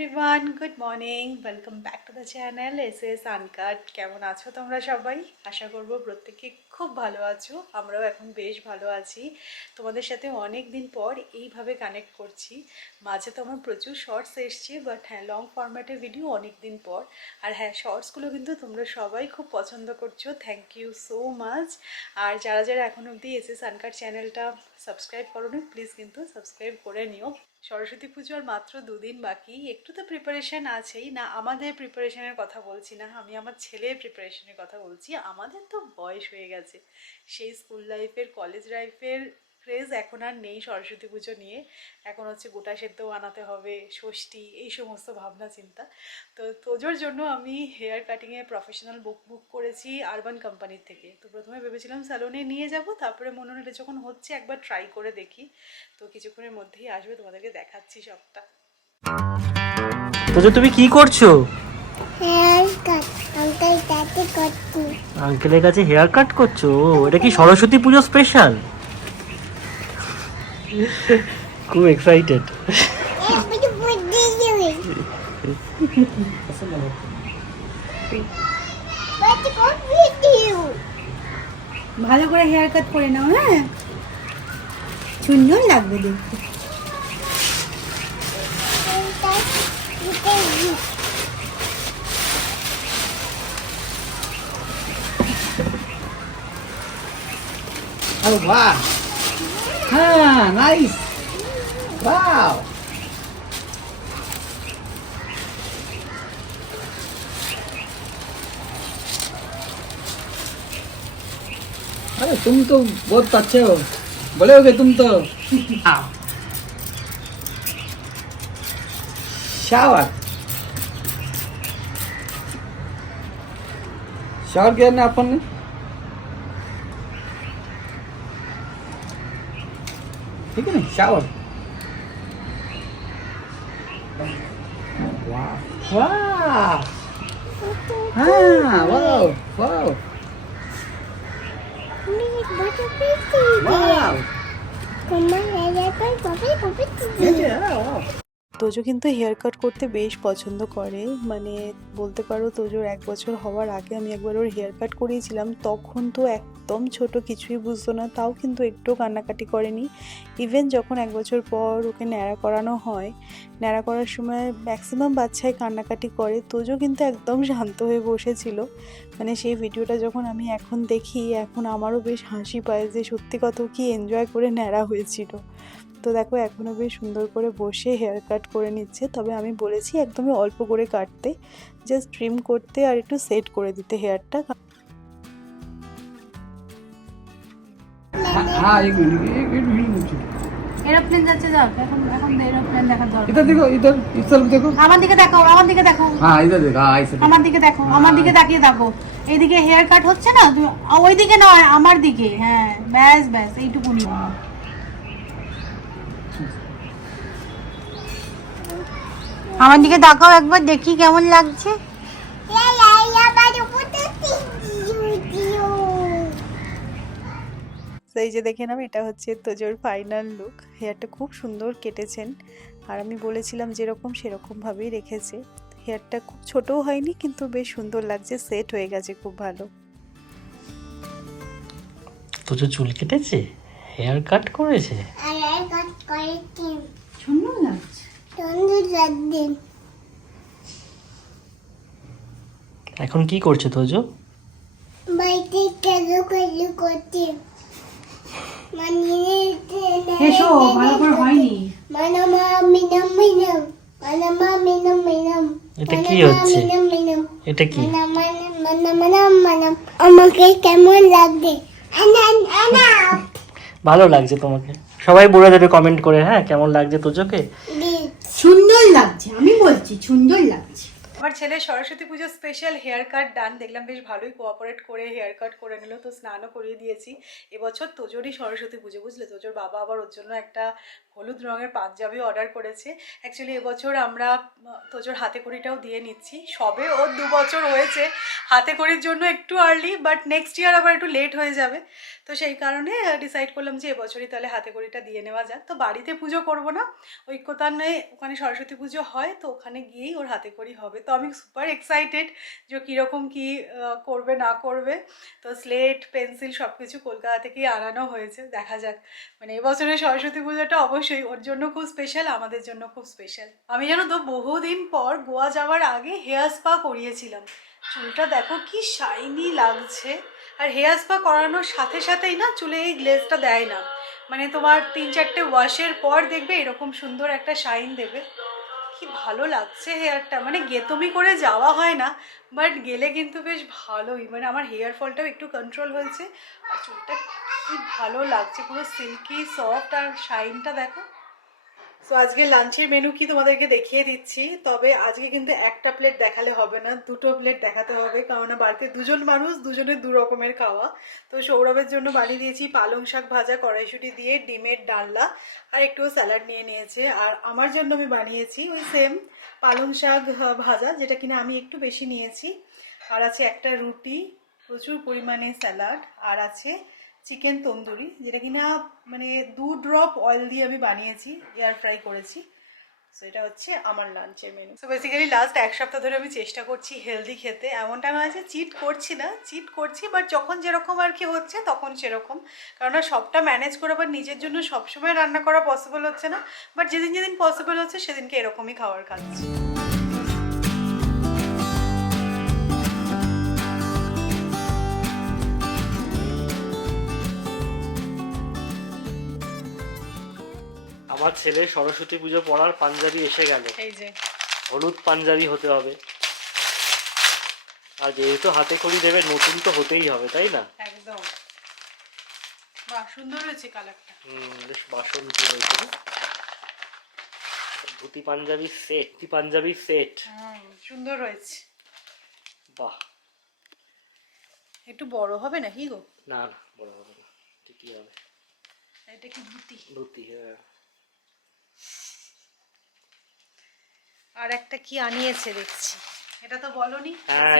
Everyone, good morning, welcome back to the channel S uncut. কেমন আছো তোমরা সবাই? আশা করবো প্রত্যেকে খুব ভালো আছো। আমরাও এখন বেশ ভালো আছি। তোমাদের সাথে অনেক দিন পর এইভাবে কানেক্ট করছি। মাঝে তো আমার প্রচুর শর্টস এসছে, বাট হ্যাঁ, লং ফরম্যাটের ভিডিও অনেক দিন পর। আর হ্যাঁ, শর্টসগুলো কিন্তু তোমরা সবাই খুব পছন্দ করছো, থ্যাংক ইউ সো মাচ। আর যারা যারা এখন অবধি এস আনকাট চ্যানেলটা সাবস্ক্রাইব করোনি, প্লিজ কিন্তু সাবস্ক্রাইব করে নিও। সরস্বতী পুজো আর মাত্র দুদিন বাকি, একটু তো প্রিপারেশান আছেই। না, আমাদের প্রিপারেশানের কথা বলছি না, আমি আমার ছেলের প্রিপারেশানের কথা বলছি। আমাদের তো বয়স হয়ে গেছে, সেই স্কুল লাইফের কলেজ লাইফের ক্রেজ এখন আর নেই সরস্বতী পুজো নিয়ে। এখন হচ্ছে গোটা সেদ্ধ বানাতে হবে, ষষ্ঠী, এই সমস্ত ভাবনা চিন্তা। তো তোজোর জন্য আমি হেয়ার কাটিংয়ে প্রফেশনাল বুক করেছি আরবান কোম্পানির থেকে। তো প্রথমে ভেবেছিলাম স্যালনে নিয়ে যাব, তারপরে মনে হলো যখন হচ্ছে একবার ট্রাই করে দেখি। তো কিছুক্ষণের মধ্যেই আসবে, তোমাদেরকে দেখাচ্ছি সবটা। তো তুমি কি করছো? হেয়ার কাট আঙ্কেল কাটে করছি। আঙ্কেলের কাছে হেয়ার কাট করছো? এটা কি সরস্বতী পুজো স্পেশাল? খুব এক্সাইটেড। আপনি বুদ্ধি দিবেন বাট কোন ভিডিও ভালো করে হেয়ার কাট করে নাও, হ্যাঁ, সুন্দর লাগবে দেখতে। Oh wow! Ah, nice! Wow! अरे तुम तो बहुत अच्छे हो, बड़े हो गए तुम तो। शावर शावर किया ना अपन ने? ठीक है ना, शावर। वाह वाह, हाँ वाह वाह वाह, তোমার হেয়ার কাট কবে वाह। তোজো কিন্তু হেয়ার কাট করতে বেশ পছন্দ করে। মানে বলতে পারো তোজোর 1 বছর হওয়ার আগে আমি একবার ওর হেয়ার কাট করিয়েছিলাম। তখন তো একদম ছোট, কিছুই বুঝতো না, তাও কিন্তু একটু কান্নাকাটি করেনি। ইভেন যখন 1 বছর পর ওকে ন্যাড়া করানো হয়, ন্যাড়া করার সময় ম্যাক্সিমাম বাচ্চাই কান্নাকাটি করে, তোজো কিন্তু একদম শান্ত হয়ে বসেছিল। মানে সেই ভিডিওটা যখন আমি এখন দেখি, এখন আমারও বেশ হাসি পায় যে সত্যি কত কি এনজয় করে ন্যাড়া হয়েছিল। তো দেখো এখনও বেশ সুন্দর করে বসে হেয়ার কাট করে নিচ্ছে। তবে আমি বলেছি একদমই অল্প করে কাটতে, জাস্ট ট্রিম করতে আর একটু সেট করে দিতে হেয়ারটা। हाँ एक मिनट এরোপ্লেন যাচ্ছে, যাক এখন এখন এরোপ্লেন দেখার দরকার। इधर देखो, इधर इस तरफ देखो। আমার দিকে দেখো, আমার দিকে দেখো, हाँ इधर देखो, हाँ ऐसे আমার দিকে দেখো, আমার দিকে তাকিয়ে দেখো। এইদিকে হেয়ার কাট হচ্ছে না, তুমি ওই দিকে নয়, আমার দিকে। হ্যাঁ, ব্যাস ব্যাস, এইটুকুনি। আমার দিকে তাকাও একবার, দেখি কেমন লাগছে। সেই যে দেখে নাও, এটা হচ্ছে তোজোর ফাইনাল লুক। হেয়ারটা খুব সুন্দর কেটেছেন, আর আমি বলেছিলাম যেরকম সেরকমভাবেই রেখেছে। হেয়ারটা খুব ছোটও হয়নি, কিন্তু বেশ সুন্দর লাগছে, সেট হয়ে গেছে খুব ভালো। তো চুল কেটেছে, হেয়ার কাট করেছে, হেয়ার কাট করেছি, সুন্দর লাগছে। সুন্দর লাগছে। এখন কি করছে তোজো? বাইরে কাজু কাজু করছি। মানে এসো, ভালো করে হয়নি। মানামা মিনাম মিনাম, মানামা মিনাম মিনাম। এটা কি হচ্ছে? এটা কি? মানাম আমাকে কেমন লাগছে? ভালো লাগছে তোমাকে? সবাই বলে দেবে কমেন্ট করে, হ্যাঁ, কেমন লাগছে তোজোকে। সুন্দর লাগছে, আমি বলছি সুন্দর লাগছে। আমার ছেলে সরস্বতী পুজো স্পেশাল হেয়ার কাট ডান। দেখলাম বেশ ভালোই কোঅপারেট করে হেয়ার কাট করে নিল। তো স্নানও করিয়ে দিয়েছি। এবছর তোজোরই সরস্বতী পুজো, বুঝলে? তোজোর বাবা আবার ওর জন্য একটা হলুদ রঙের পাঞ্জাবি অর্ডার করেছে। অ্যাকচুয়ালি এবছর আমরা তোজোর হাতে খড়িটাও দিয়ে নিচ্ছি, সবে ওর 2 বছর হয়েছে, হাতে খড়ির জন্য একটু আর্লি, বাট নেক্সট ইয়ার আবার একটু লেট হয়ে যাবে। তো সেই কারণে ডিসাইড করলাম যে এবছরই তাহলে হাতে খড়িটা দিয়ে নেওয়া যাক। তো বাড়িতে পুজো করব না, ঐক্যতানে ওখানে সরস্বতী পুজো হয়, তো ওখানে গিয়েই ওর হাতে খড়ি হবে। তো আমি সুপার এক্সাইটেড যে কীরকম কী করবে না করবে। তো স্লেট পেন্সিল সব কিছু কলকাতা থেকেই আনানো হয়েছে, দেখা যাক। মানে এবছরের সরস্বতী পুজোটা অবশ্যই ওর জন্য খুব স্পেশাল, আমাদের জন্য খুব স্পেশাল। আমি জানো তো বহুদিন পর গোয়া যাওয়ার আগে হেয়ার স্পা করিয়েছিলাম। চুলটা দেখো কি শাইনি লাগছে। আর হেয়ার স্পা করানোর সাথে সাথেই না চুলে এই গ্লেজটা দেয় না, মানে তোমার 3-4টে ওয়াশের পর দেখবে এরকম সুন্দর একটা শাইন দেবে। কি ভালো লাগছে হেয়ারটা, মানে গেতমি করে যাওয়া হয় না, বাট গেলে কিন্তু বেশ ভালোই, মানে আমার হেয়ার ফলটাও একটু কন্ট্রোল হয়েছে। আর চুলটা কি ভালো লাগছে, পুরো সিল্কি সফট, আর শাইনটা দেখো। সো আজকে লাঞ্চের মেনু কি তোমাদেরকে দেখিয়ে দিচ্ছি, তবে আজকে কিন্তু একটা প্লেট দেখালে হবে না, 2টো প্লেট দেখাতে হবে, কারণ বাড়িতে 2জন মানুষ, 2জনের 2 রকমের খাওয়া। তো সৌরভের জন্য বানিয়ে দিয়েছি পালং শাক ভাজা কড়াইশুঁটি দিয়ে, ডিমের ডালনা, আর একটু স্যালাড নিয়ে নিয়েছে। আর আমার জন্য আমি বানিয়েছি ওই সেম পালং শাক ভাজা, যেটা কিনা আমি একটু বেশি নিয়েছি। আর আছে একটা রুটি, প্রচুর পরিমাণে স্যালাড, আর আছে চিকেন তন্দুরি, যেটা কিনা মানে 2 ড্রপ অয়েল দিয়ে আমি বানিয়েছি, এয়ার ফ্রাই করেছি। সো এটা হচ্ছে আমার লাঞ্চের মেনু। সো বেসিক্যালি লাস্ট 1 সপ্তাহ ধরে আমি চেষ্টা করছি হেলদি খেতে। এমনটা নয় যে চিট করছি না, চিট করছি, বাট যখন যেরকম আর কি হচ্ছে তখন সেরকম, কারণ সবটা ম্যানেজ করে আবার নিজের জন্য সবসময় রান্না করা পসিবল হচ্ছে না। বাট যেদিন যেদিন পসিবল হচ্ছে সেদিনকে এরকমই খাবার খাচ্ছি। আমার ছেলে সরস্বতী পুজো পড়ার পাঞ্জাবি এসে গেল, এই যে হলুদ পাঞ্জাবি হতে হবে। আর যেহেতু হাতে খড়ি দেবে, নতুন তো হতেই হবে, তাই না? একদম, বাহ সুন্দর হয়েছে কালারটা। বেশ বাসন্তী হয়েছে না? ধুতি পাঞ্জাবি সেট, পাঞ্জাবি সেট, সুন্দর হয়েছে। বাহ। একটু বড় হবে না কি গো? না না, বড় হবে না, ঠিকই হবে। এটা কি ধুতি? ধুতি, হ্যাঁ। আর একটা কি আনিয়েছে দেখছি, এটা তো বলনি। হ্যাঁ,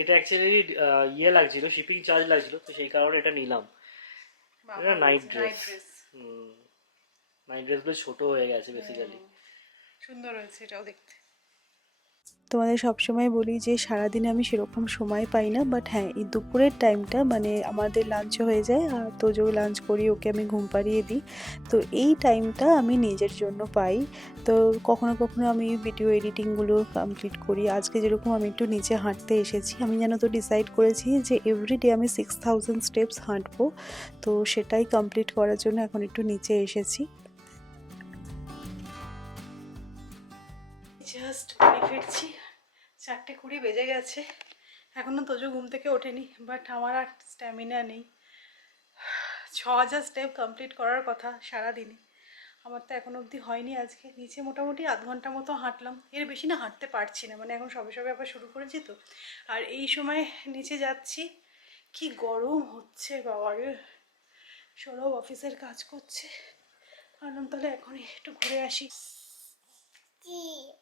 এটা অ্যাকচুয়ালি ইয়ে লাগছিল, শিপিং চার্জ লাগছিল, তো সেই কারণে এটা নিলাম। এটা নাইট ড্রেস। নাইট ড্রেসগুলো ছোট হয়ে গেছে বেসিক্যালি। সুন্দর হয়েছে এটাও দেখতে। তোমাদের সবসময় বলি যে সারাদিনে আমি সেরকম সময় পাই না, বাট হ্যাঁ এই দুপুরের টাইমটা মানে আমাদের লাঞ্চ হয়ে যায়, আর তোজো লাঞ্চ করি, ওকে আমি ঘুম পাড়িয়ে দিই। তো এই টাইমটা আমি নিজের জন্য পাই। তো কখনো কখনো আমি ভিডিও এডিটিংগুলো কমপ্লিট করি। আজকে যেরকম আমি একটু নিচে হাঁটতে এসেছি, আমি যেন তো ডিসাইড করেছি যে এভরিডে আমি 6000 স্টেপস হাঁটবো, তো সেটাই কমপ্লিট করার জন্য এখন একটু নিচে এসেছি। জাস্ট বাড়ি ফিরছি, 4:20 বেজে গেছে, এখনো তোজো ঘুম থেকে ওঠেনি, বাট আমার আর স্ট্যামিনা নেই। 6000 স্টেপ কমপ্লিট করার কথা সারাদিনে, আমার তো এখন অবধি হয়নি। আজকে নিচে মোটামুটি আধ ঘন্টা মতো হাঁটলাম, এর বেশি না হাঁটতে পারছি না, মানে এখন সবে সবে আবার শুরু করেছি তো। আর এই সময় নিচে যাচ্ছি, কি গরম হচ্ছে বাবারে। সৌরভ অফিসের কাজ করছে, ভাবলাম তাহলে এখন একটু ঘুরে আসি।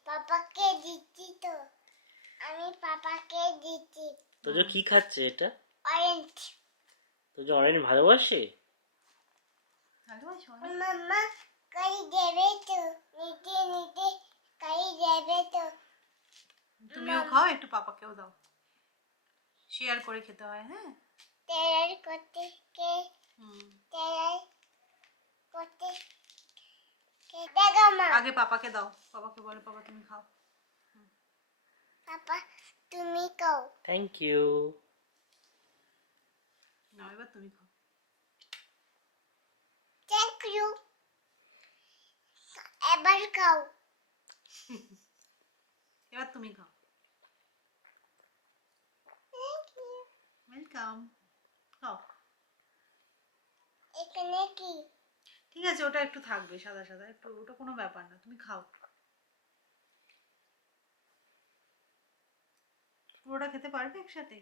পাপাকে দিচ্ছি তো, আমি পাপাকে দিচ্ছি তোজো কি খাচ্ছে এটা? অরেঞ্জ। তোজো অরেঞ্জ ভালোবাসে? ভালোবাসো? মাম্মা কাই দেবে তো, নিতে নিতে কাই দেবে তো। তুমিও খাও, একটু পাপাকেও দাও, শেয়ার করে খেতে হয়। হ্যাঁ, তেরার করতে কে, তেরার করতে কে দেখো মা। আগে পাপাকে দাও, পাপাকে বলো পাপা তুমি খাও। পাপা তুমি খাও। Thank you. না এবার তুমি খাও। Thank you. এবার খাও। এবার তুমি খাও। Thank you. ওয়েলকাম, খাও। এখানে কি? ঠিক আছে, ওটা একটু থাকবে সাদা সাদা, একটু ওটা কোনো ব্যাপার না, তুমি খাও। পুরোটা খেতে পারবে একসাথে?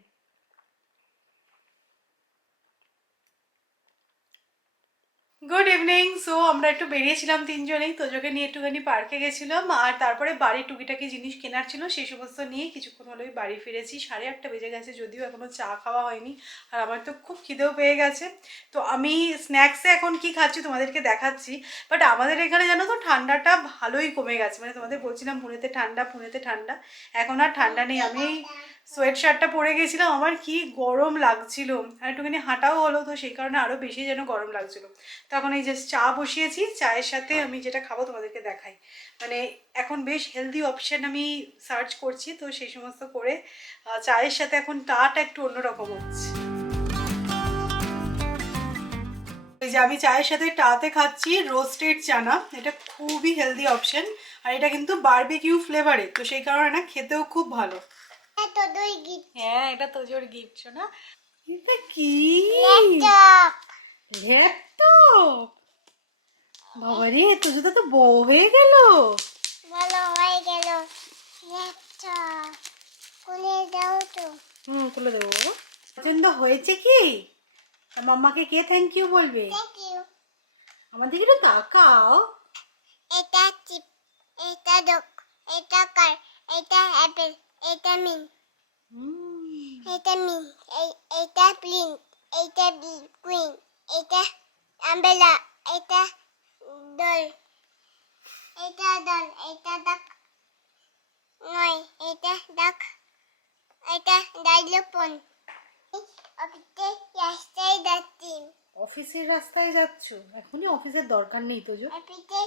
Good evening. সো আমরা একটু বেরিয়েছিলাম তিনজনেই, তোজোকে নিয়ে একটুখানি পার্কে গেছিলাম, আর তারপরে বাড়ির টুকিটাকি জিনিস কেনার ছিল সেই সমস্ত নিয়ে কিছুক্ষণ হলেই বাড়ি ফিরেছি। 8:30 বেজে গেছে, যদিও এখনও চা খাওয়া হয়নি, আর আমার তো খুব খিদেও পেয়ে গেছে। তো আমি স্ন্যাক্সে এখন কি খাচ্ছি তোমাদেরকে দেখাচ্ছি। বাট আমাদের এখানে জানো তো ঠান্ডাটা ভালোই কমে গেছে, মানে তোমাদের বলছিলাম পুনেতে ঠান্ডা, এখন আর ঠান্ডা নেই। আমি সোয়েট শার্টটা পরে গেছিলাম, আমার কি গরম লাগছিল, আর একটুখানি হাঁটাও হলো, তো সেই কারণে আরও বেশি যেন গরম লাগছিল। তখন এই যে চা বসিয়েছি, চায়ের সাথে আমি যেটা খাবো তোমাদেরকে দেখাই। মানে এখন বেশ হেলদি অপশান আমি সার্চ করছি, তো সেই সমস্ত করে চায়ের সাথে এখন টাটা একটু অন্যরকম হচ্ছে। এই যে আমি চায়ের সাথে টাতে খাচ্ছি রোস্টেড চানা, এটা খুবই হেলদি অপশন, আর এটা কিন্তু বারবিকিউ ফ্লেভারে, তো সেই কারণে না খেতেও খুব ভালো। তোদের গিফট হ্যাঁ, এটা তোজোর গিফট শোনা। এটা কি? Laptop laptop? বাবা রে, তোজো তো বড় হয়ে গেল। ভালো হয়ে গেল। ল্যাপটপ খুলে দাও তো। খুলে দেবো বাবা। পছন্দ হয়েছে কি? মাম্মাকে কে থ্যাংক ইউ বলবে? Thank you. আমাদের একটু তাকাও। এটা চিপ, এটা ডক, এটা কার, এটা অ্যাপেল, এটা মিন, এটা মিন, এটা প্লিন, এটা বি কুইন, এটা আমবেলা, এটা দল, এটা দল, এটা ডাক নয়, এটা ডাক, এটা ডাইলোপন। অফিসে রাস্তায় যাচ্ছি, অফিসের রাস্তায় যাচ্ছ? এখনই অফিসের দরকার নেই তোজো। অফিসে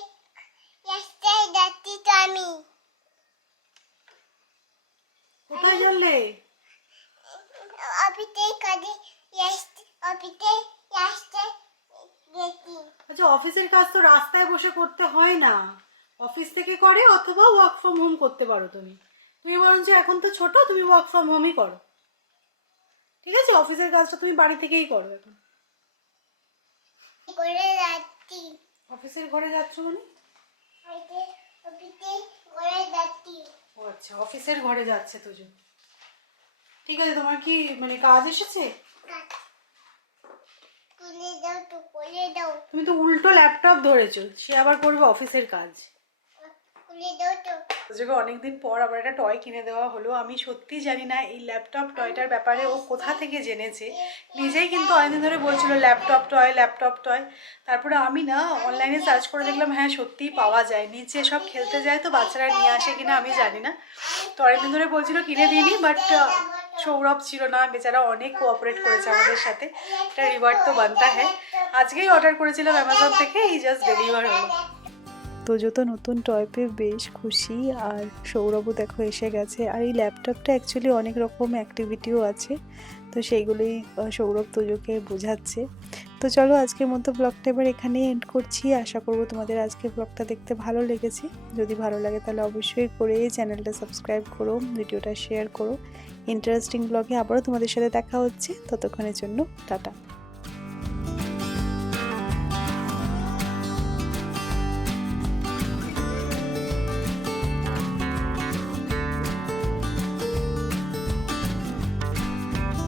রাস্তায় যাচ্ছি তো আমি। কোথায় চললে? অফিসে কাজে অফিসে রাস্তায় গেছি। আচ্ছা, অফিসের কাজ তো রাস্তায় বসে করতে হয় না, অফিস থেকে করে, অথবা ওয়ার্ক ফ্রম হোম করতে পারো তুমি। তুমি বরঞ্চ এখন তো ছোট, তুমি ওয়ার্ক ফ্রম হোমই করো, ঠিক আছে? অফিসের কাজটা তুমি বাড়ি থেকেই করো এখন। করে যাচ্ছি, অফিসের ঘরে যাচ্ছ মানে? অফিসে করে যাচ্ছি। ও আচ্ছা, অফিসের ঘরে যাচ্ছে তোজো। ঠিক আছে, তোমার কি মানে কাজ এসেছে? খুলে দাও তো, খুলে দাও, তুমি তো উল্টো ল্যাপটপ ধরেছো, সে আবার করবে অফিসের কাজ। খুলে দাও তো। তোজোকে অনেকদিন পর আবার একটা টয় কিনে দেওয়া হলো। আমি সত্যি জানি না এই ল্যাপটপ টয়টার ব্যাপারে ও কোথা থেকে জেনেছে। নিজেই কিন্তু অনেকদিন ধরে বলছিল ল্যাপটপ টয়। তারপরে আমি না অনলাইনে সার্চ করে দেখলাম, হ্যাঁ সত্যিই পাওয়া যায়, নিচে সব খেলতে যায়, তো বাচ্চারা নিয়ে আসে কিনা আমি জানি না। তো অনেকদিন ধরে বলছিল কিনে দিইনি, বাট সৌরভ ছিল না, বেচারা অনেক কোঅপারেট করেছে আমাদের সাথে, এটা রিওয়ার্ড তো বানতা হ্যাঁ। আজকেই অর্ডার করেছিলাম অ্যামাজন থেকে, এই জাস্ট ডেলিভার হলো। তোজো তো নতুন টয় পেয়ে বেশ খুশি, আর সৌরভও দেখো এসে গেছে। আর এই ল্যাপটপটা অ্যাকচুয়ালি অনেক রকম অ্যাক্টিভিটিও আছে, তো সেইগুলোই সৌরভ তোজোকে বোঝাচ্ছে। তো চলো আজকের মতো ব্লগটা এবার এখানেই এন্ড করছি। আশা করবো তোমাদের আজকের ব্লগটা দেখতে ভালো লেগেছে। যদি ভালো লাগে তাহলে অবশ্যই করে চ্যানেলটা সাবস্ক্রাইব করো, ভিডিওটা শেয়ার করো। ইন্টারেস্টিং ব্লগে আবারও তোমাদের সাথে দেখা হচ্ছে, ততক্ষণের জন্য টাটা।